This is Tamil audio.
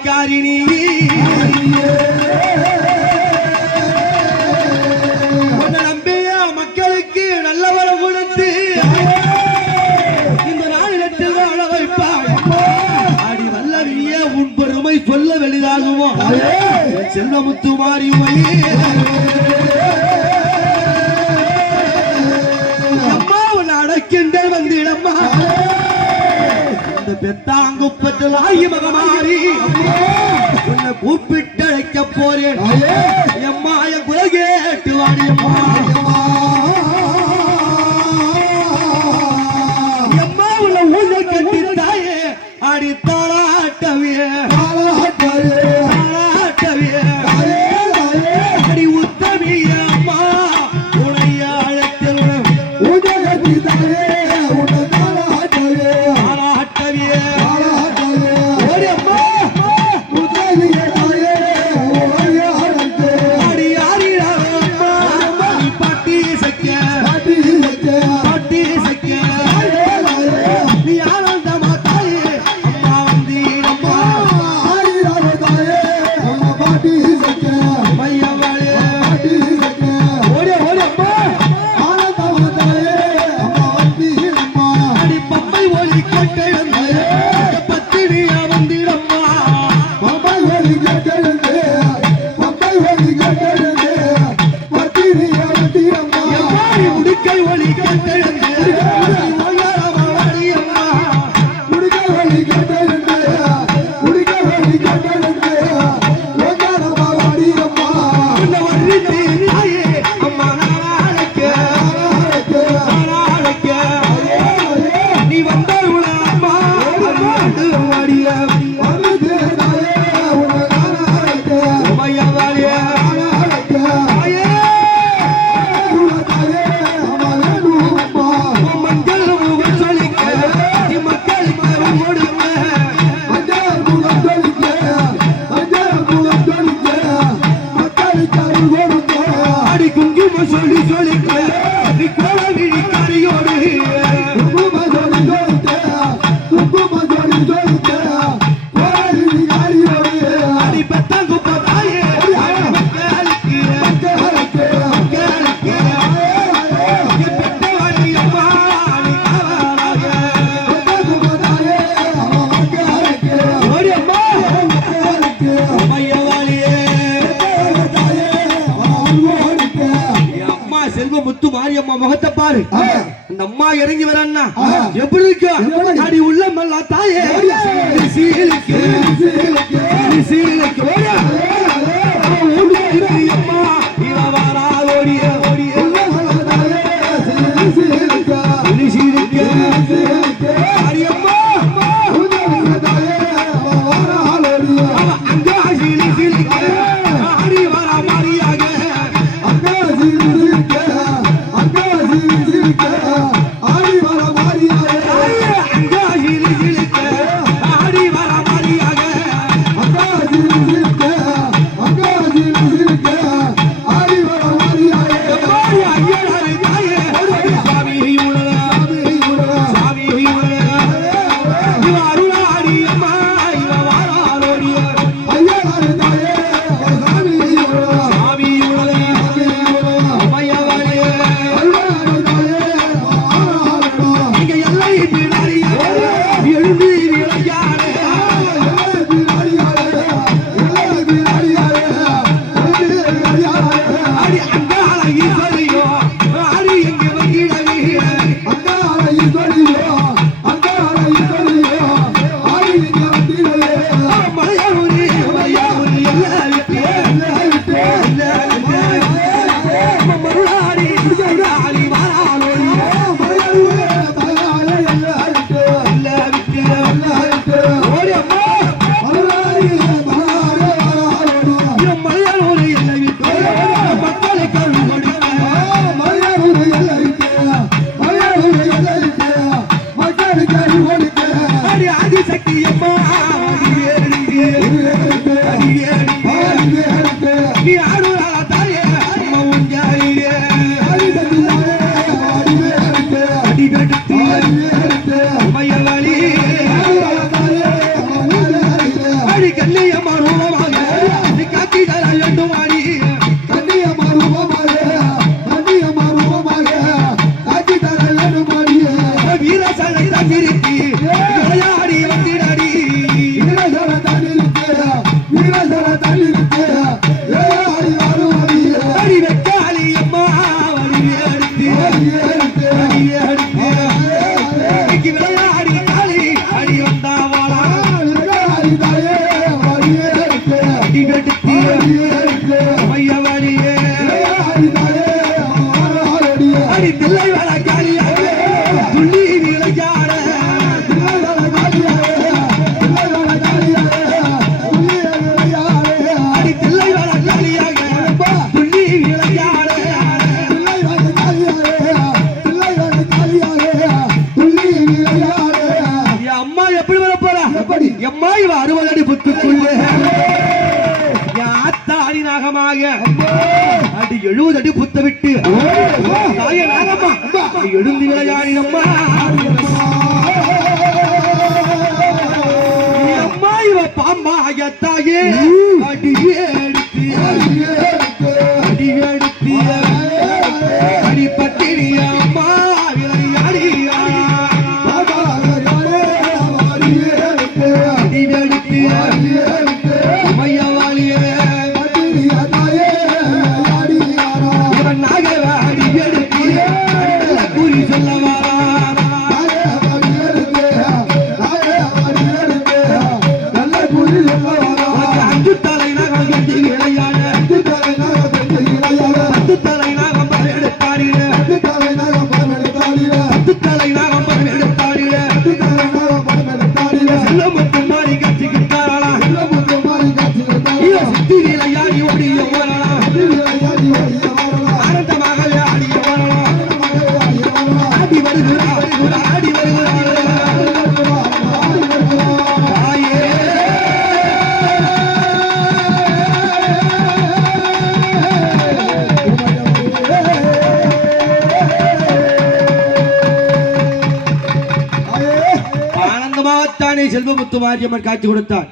வேலைக்காரிணி உன்னை நம்பிய மக்களுக்கு நல்லவரை கொடுத்து இந்த நாளிடத்தில் வாழ வைப்பாய். அடி வல்லவியே உன் பெருமை சொல்ல வெளிதாகுமோ செல்வமுத்து மாறியுமே அம்மா உன் அடக்கின்ற வந்திடம்மா பெத்தாங்குப்பற்றலாகி மகமாறி உன்னை கூப்பிட்டு அழைக்க போறேன். எம்மா என் குரல் கேட்டு வாடியம்மா எம்மா உள்ள ஊழல் கட்டி தாயே அடி தாளாட்டவே அடி உத்தமிய அம்மா உனைய அழைத்தல் ஊழல் கட்டி தாயே முத்து மாரியம்மா முகத்தை பாரு. அந்த அம்மா இறங்கி வரன்னா எப்படி இருக்கு? அடி உள்ள மல்லா தாயே சீலுக்கு சீலுக்கு அம்மா இவ வாரா ஓடிய ஓடிய அரியம்மா அங்க சீலுக்கு அடி வாரா மாரியாக Thank you. மையவாடியே அடி தில்லை வர காலியாக துள்ளி விளையாட அடி தில்லை வர காலியாக துள்ளி விளையாட என் அம்மா எப்படி வர போறா எம்மா இவ 60 அடி புத்துக்குள்ளே ஆத்தாடி நாகமாக அடி 70 அடி புத்த விட்டு தாய நாகம்மா எழுந்து விளையாடினம்மா அம்மா இவ பாம்பா தாயே அடி எடுத்து அடி எடுத்து அடி பட்டினி அம்மா விளையாடி அடி எடுத்து மையவாளியே செல்வமுத்து மாரியம்மன் காட்சி கொடுத்தார்.